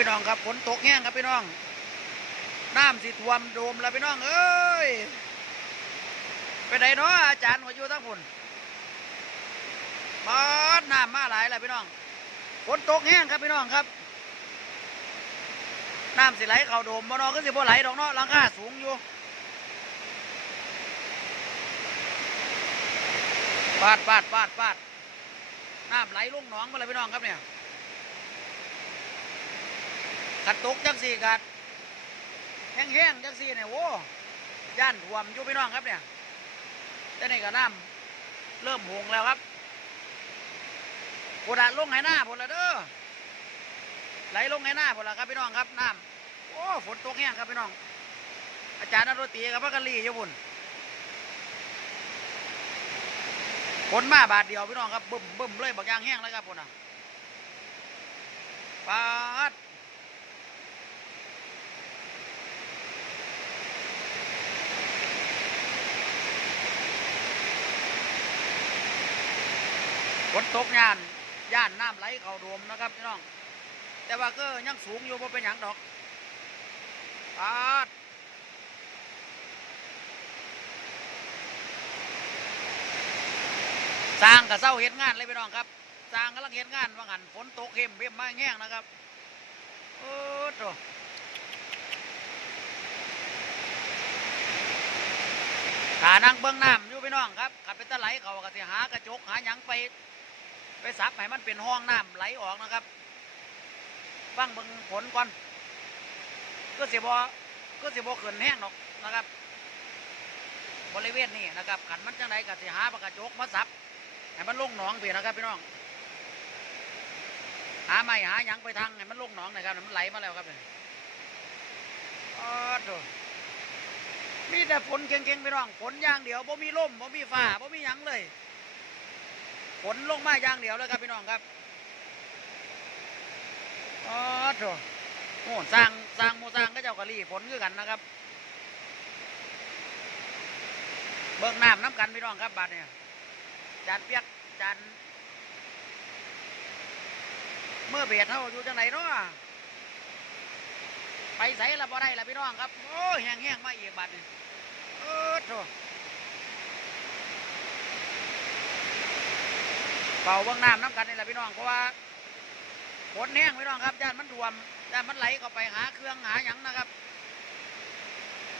พี่น้องครับฝนตกแห้งครับพี่น้องน้ำสิท่วมโดมแล้วพี่น้องเอ้ยไปไหนเนาะอาจารย์หัวยู่ทั้งฝนบอดน้ำมาหลายแล้วพี่น้องฝนตกแห้งครับพี่น้องครับน้ำสิไหลเข้าโดมบ่เนอก็สิบ่ไหลดอกเนาะหลังคาสูงอยู่ปาดปาดปาดปาดน้ำไหลลงหนองมาเลยพี่น้องครับเนี่ย กัดตกจังสี่กัดแห้งๆจังสี่เนี่ยโว้ย่านท่วมอยู่พี่น้องครับเนี่ยแต่นี่ก็น้ำเริ่มหงแล้วครับโพดาลงไหหน้าพนละเด้อไหลลงไหหน้าพนละครับพี่น้องครับน้ำโอ้ฝนตกแห้งครับพี่น้อง อาจารย์นรตีกับพระกะลีอยู่บุญฝนมาบาทเดียวพี่น้องครับบึ้มบึ้มเลยบักอยางแห้งเลยครับพุ่นอะปาด ฝนตกย่านย่านน้ำไหลเข้าโดมนะครับพี่น้อง แต่ว่าก็ยังสูงอยู่เพราะเป็นหยังดอกปาดสร้างกับเศร้าเห็นงานเลยพี่น้องครับสร้างกำลังเห็นงานว่างันฝนตกเข้มเพียมมาแห้งนะครับโอ้โหขานั่งเบื้องน้ำอยู่พี่น้องครับขับไปตะไหลเขาก็สิหากระจกหาหยังไป ไปซับให้มันเป็นห้องน้ำไหลออกนะครับฟังเบิ่งฝนก่อนก็เสิบก็เสิบเขึ้นแห้งหรอกนะครับ บริเวณนี้นะครับขันมันจังไดก็สิหาปากกระจกมาสับให้มันลงหนองไปนะครับพี่น้องหาไม้หายังไปทางให้มันลงหนองนะครับมันไหลมาแล้วครับเนี่ยอ๋อโถมีแต่ฝนเก่งๆพี่น้องฝนอย่างเดียวบ่มีลมบ่มีฟ้าบ่มีหยังเลย ฝนลงมาอย่างเดียวเลยครับพี่น้องครับอ๋อโถโอ้สร้างสร้างโมสร้างก็เจ้ากะลีผลคือกันนะครับ เบิ่งน้ำน้ำกันพี่น้องครับบาดเนี่ยจานเปียกจานเมื่อเบียดเท่าอยู่จังไหนเนาะไปใส่ละบ่ได้ละพี่น้องครับ โอ้แห้งแห้งมาอีกบาดเนี่ยเออโถ เป่าเบิ่งน้ำน้ำกันนี่แหละพี่น้องเพราะว่าฝนแห้งพี่น้องครับย่านมันท่วมแต่มันไหลเข้าไปหาเครื่องหาหยังนะครับ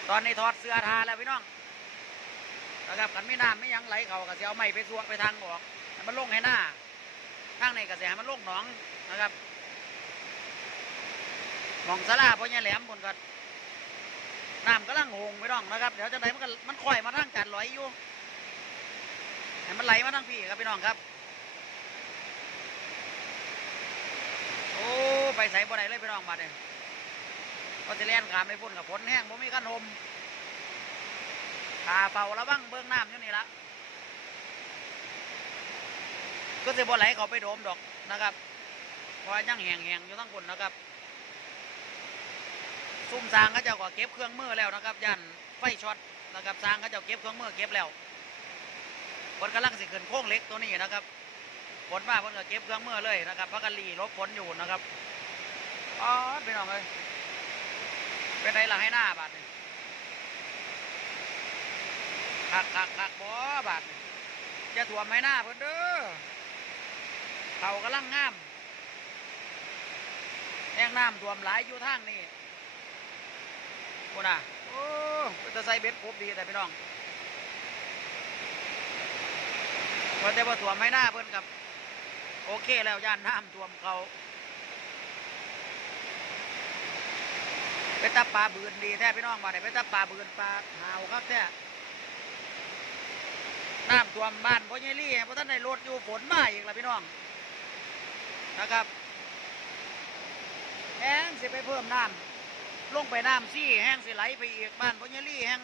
ตอนนี้ถอดเสื้อทาแล้วพี่น้องนะครับกันไม่น้ำไม่ยังไหลเขาก็จะเอาไม้ไปสวไปทางออกมันลงให้หน้าทางในก็จะให้มันลงหนองนะครับหมองสลาพ่อใหญ่แหลมบนก็น้ำกำลังหงพี่น้องนะครับ เดี๋ยวจะไหนมันก็มันค่อยมาทางจัดลอยอยู่ให้มันไหลมาทางพี่ครับพี่น้องครับ โอ้ ไปใส่บ่ได้เลยพี่น้องมาเนี่ยพอจะเล่นขามไปพุ่นกับฝนแห้งบ่มีกันหมขาเป่าระวังเบื้องน้ำอยู่นี่ละก็จะบ่ไหลเขาไปโดมดอกนะครับเพราะว่ายังแห้งแห้งๆอยู่ทั้งคนนะครับซุ่มสร้างเขาเจ้าก็เก็บเครื่องมือแล้วนะครับยันไฟช็อตนะครับสร้างเขาเจ้าเก็บเครื่องมือเก็บแล้วคนกำลังสิขึ้นโค้งเล็กตัวนี้นะครับฝนมาเพิ่นก็เก็บเครื่องมือเลยนะครับพักกันรีลบฝนอยู่นะครับ อ๋อพี่น้องเลยเป็นไรล่ะให้หน้าบาทนี่คักคักคักบ่บาทจะถ่วมให้หน้าเพิ่นเด้อเขากำลังงามแห้งน้ำท่วมหลายอยู่ทางนี่คนน่ะโอ้เป็นตะไซเบ็ดครบดีแต่พี่น้องว่าแต่ว่าถ่วมให้หน้าเพิ่นกับ โอเคแล้วย่านน้ำท่วมเขา เป็นตาปลาบืนดีแท้พี่น้องมาเนี่ยเป็นตาปลาบืนปลาหาวครับแท้น้ำท่วมบ้านพ่อใหญ่ลี่เพราะท่านในรถอยู่ฝนมาอีกแล้วพี่น้องนะครับแห้งสิไปเพิ่มน้ำลงไปน้ำซี่แห้งสิไหลไปอีกบ้านพ่อใหญ่ลี่แห้ง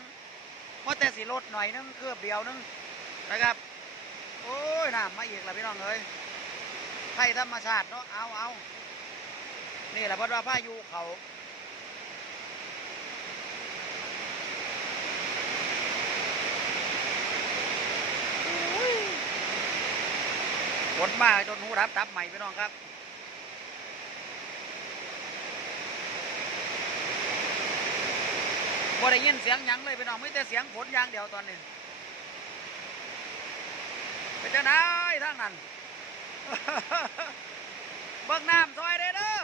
ว่าแต่สิลดหน่อยนึงเครือบเดียวนึงนะครับโอ้ยน้ำมาอีกแล้วพี่น้องเอ้ยภัยธรรมชาติเนาะเอาเอานี่แหละเพราะว่าพายุเขา ฝนมากจนหูรับตับใหม่พี่น้องครับบ่ได้ยินเสียงยังเลยพี่น้องไม่แต่เสียงฝนอย่างเดียวตอนนี้ไป็น้างไดทางนั้นเบิกน้ำซอยเด้อเด้อ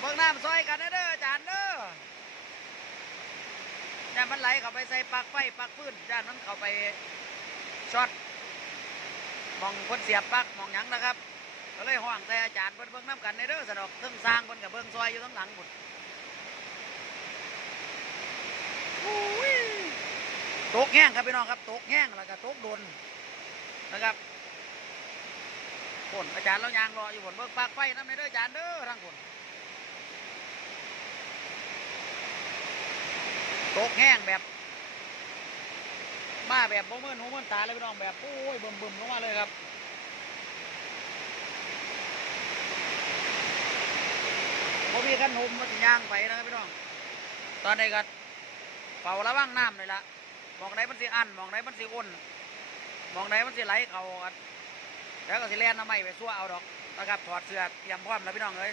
เบิกน้ำซอยกันเด้อจานเด้อจานมันไหลเข้าไปใส่ปักไฟปักพื้นจานมันเข้าไปช็อต มองคนเสียบปลั๊กมองหยังนะครับ ก็เลยห้องแต่อาจารย์เบิ่งเบิ่งน้ำกันเด้อเด้อสนอกเทั้งสร้างเบิ่งกับเบิ่งซอยอยู่ทั้งหลังหมดอุ้ยตกแห้งครับพี่น้องครับตกแห้งแล้วก็ตกโดนนะครับผลอาจารย์เรายางรออยู่ผลเบิกปากไฟน้ำในเด้ออาจารย์เด้อทางผลตกแห้งแบบ มาแบบโมเมินโมเมินตาเลยพี่น้องแบบโอ้ยบิ่มบิ่มลงมาเลยครับพอพี่กันหุมมันย่างไปนะครับพี่น้อง ตอนนี้ก็เป่าระวังน้ำเลยละมองไหนมันสิอันมองไหนมันสิอ้นมองไหนมันสิไหลเขากันแล้วก็สิแล่นน้ำไม้ไปซั่วเอาดอกนะครับถอดเสื้อเตรียมพร้อมแล้วพี่น้องเอ้ย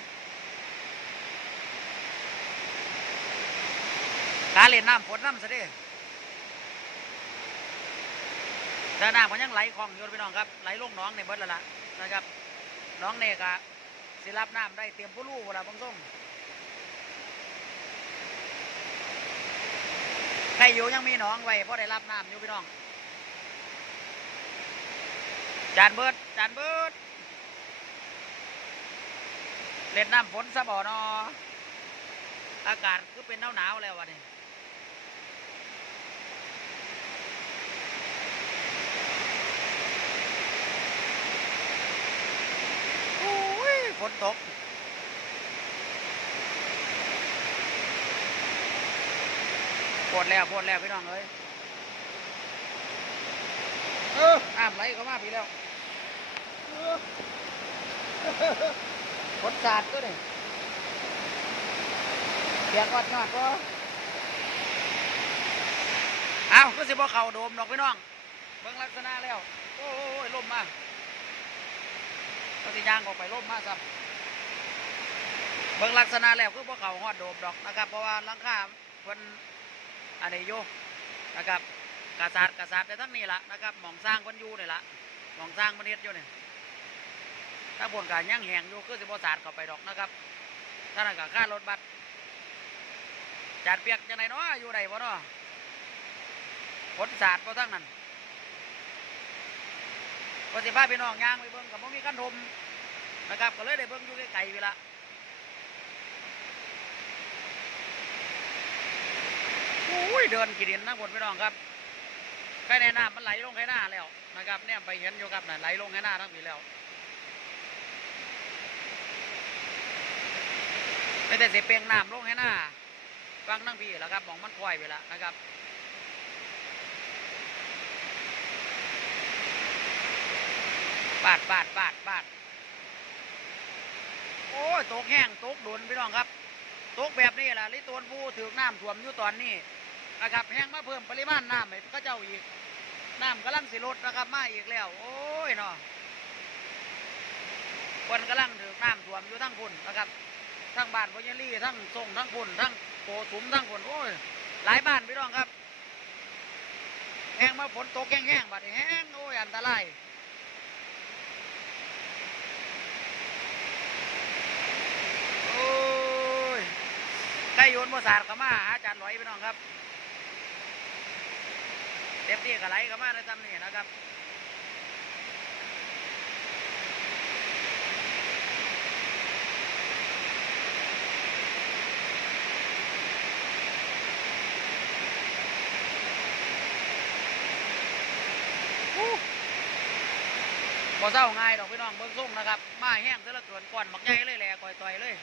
การเล่นน้ำฝนน้ำซะดิ แต่น้ำมันยังไหลคลองอยู่พี่น้องครับไหลลงน้องในเบิดแล้วล่ะนะครับน้องเนี่ยก็สิรับน้ำได้เตรียมผู้รู้เวลาบางส่งใครอยู่ยังมีหนองไว้เพราะได้รับน้ำอยู่พี่น้อง จานเบิร์ดจานเบิร์ดเล่นน้ำฝนซะบ่อนออากาศคือเป็นหนาวหนาวแล้ววะนี่โอ้ย ฝนตกปวดแล้วปวดแล้วพี่น้องเอ้ยเออน้ำไหลเข้ามาพี่แล้วฝนสาดก็นี่เสียงกอดยอดก็เอาก็สิบ่เข่าโดมดอกพี่น้อง เบิ่งลักษณะแล้ว โอ้ยล่มมา ก็สิย่างออกไปล่มมาครับเบิ่งลักษณะแล้วคือบ่เขาฮอดโดมดอกนะครับ เพราะว่าลังคาเพิ่นอันนี้อยู่นะครับกระสาดกระสาดแต่ทั้งนี้ละนะครับหมองสร้างเพิ่นอยู่นี่ละหมองสร้างมันเฮ็ดอยู่นี่ถ้าบนการย่างแหงอยู่คือสิบสาดเข้าไปดอกนะครับถ้านั่นก็ค่ารถบัสจาดเปียกจังไดเนาะอยู่ใดบ่เนาะฝนสาดบ่ทั้งนั้น ก็สิพาพี่น้องย่างไปเบิ่งกับบ่มีกันทมนะครับก็เลยได้เบิ่งอยู่ไกลๆเวละโอ้ยเดินกี่เดินนะผมพี่น้องครับใครในน้ำมันไหลลงให้หน้าแล้วนะครับเนี่ยไปเห็นอยู่ครับน่ะไหลลงให้หน้าทั้งปีแล้วไม่แต่เสีเปียงน้ำลงให้หน้าฟังทั้งพี่แล้วครับมองมันควายไปล้วนะครับ ปาดปาดปาดปาดโอ้ยตกแห้งตกโดนพี่น้องครับ ตกแบบนี้แหละลิตวนผู้ถือน้ำท่วมอยู่ตอนนี้นะครับ แห้งมาเพิ่มปริมาณน้ำให้ก็เจ้าอีกน้ำกำลังสิลดนะครับมาอีกแล้ว โอ้ยเนาะคนกำลังถือน้ำท่วมอยู่ทั้งพุ่นนะครับทั้งบ้านพญาลีทั้งทรงทั้งพุ่นทั้งโกสุมทั้งพุ่นโอ้ยหลายบ้านพี่น้องครับ แห้งมาฝนตกแห้งๆบัดนี้แห้งโอ้ยอันตรายโอ้ย ใครโยนบ่สาดเข้ามาอาจารย์ลอยพี่น้องครับเต็มที่กับไหลเข้ามาในตำนี่นะครับบ่เศร้าง่ายดอกพี่น้องเบิ่งส่งนะครับ มาแห้งซะเหลือเกินก่อนมักใหญ่เลยแหละก่อยต่อยเลย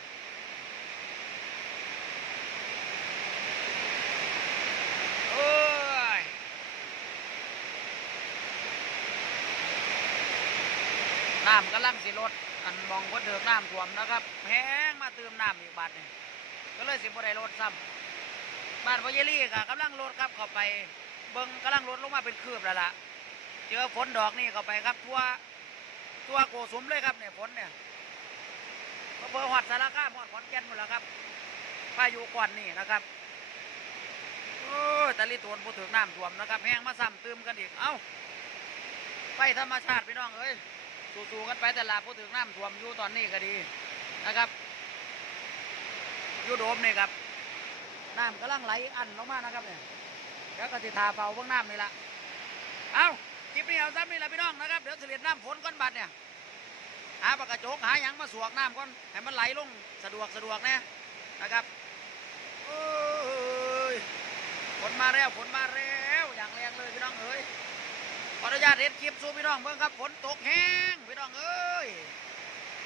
โอ้ยน้ำกำลังสิลดอันมองว่าเดิมน้ำท่วมนะครับแห้งมาเติมน้ำอีกบาทหนี่งก็เลยสิบ่ได้ลดซ้ำบ้านพญาลีก็กำลังลดครับเข้าไป เบิ่งกำลังลดลงมาเป็นคืบแล้วล่ะเจอฝนดอกนี่เข้าไปครับทั่วตัวโกสุมเลยครับเนี่ยฝนเนี่ยก็เบอหอดสารคามหอดขอนแก่นหมดแล้วครับพายุก่อนนี่นะครับ อ้ยต่ลิตวนพูถึงน้ำท่วมนะครับแห้งมาซ้ำติมกันอีก เอ้า ไปธรรมชาติพี่น้องเอ้ย สู้ๆกันไปแต่ละพูถึงน้ำท่วมอยู่ตอนนี้ก็ดีนะครับอยูโดมนี่ครับน้ำกำลังไหลอันลงมานะครับเนี่ยแล้วก็ติทาเฝ้าเบื้องน้ำนี่ละเอ้าคลิปนี้เอาซ้ำนี่แหละพี่น้องนะครับ เดี๋ยวเสลียดน้ำฝนก้อนบัดเนี่ย หาปากกระจกหาหยังมาสวกน้ำก่อนให้มันไหลลงสะดวกสะดวกนี่นะครับ ฝนมาแล้วฝนมาแล้วอย่างแรงเลยพี่น้องเอ้ยขออนุญาตเด็ดคลิปสู่พี่น้องเบิ่งครับฝนตกแห้งพี่น้องเอ้ย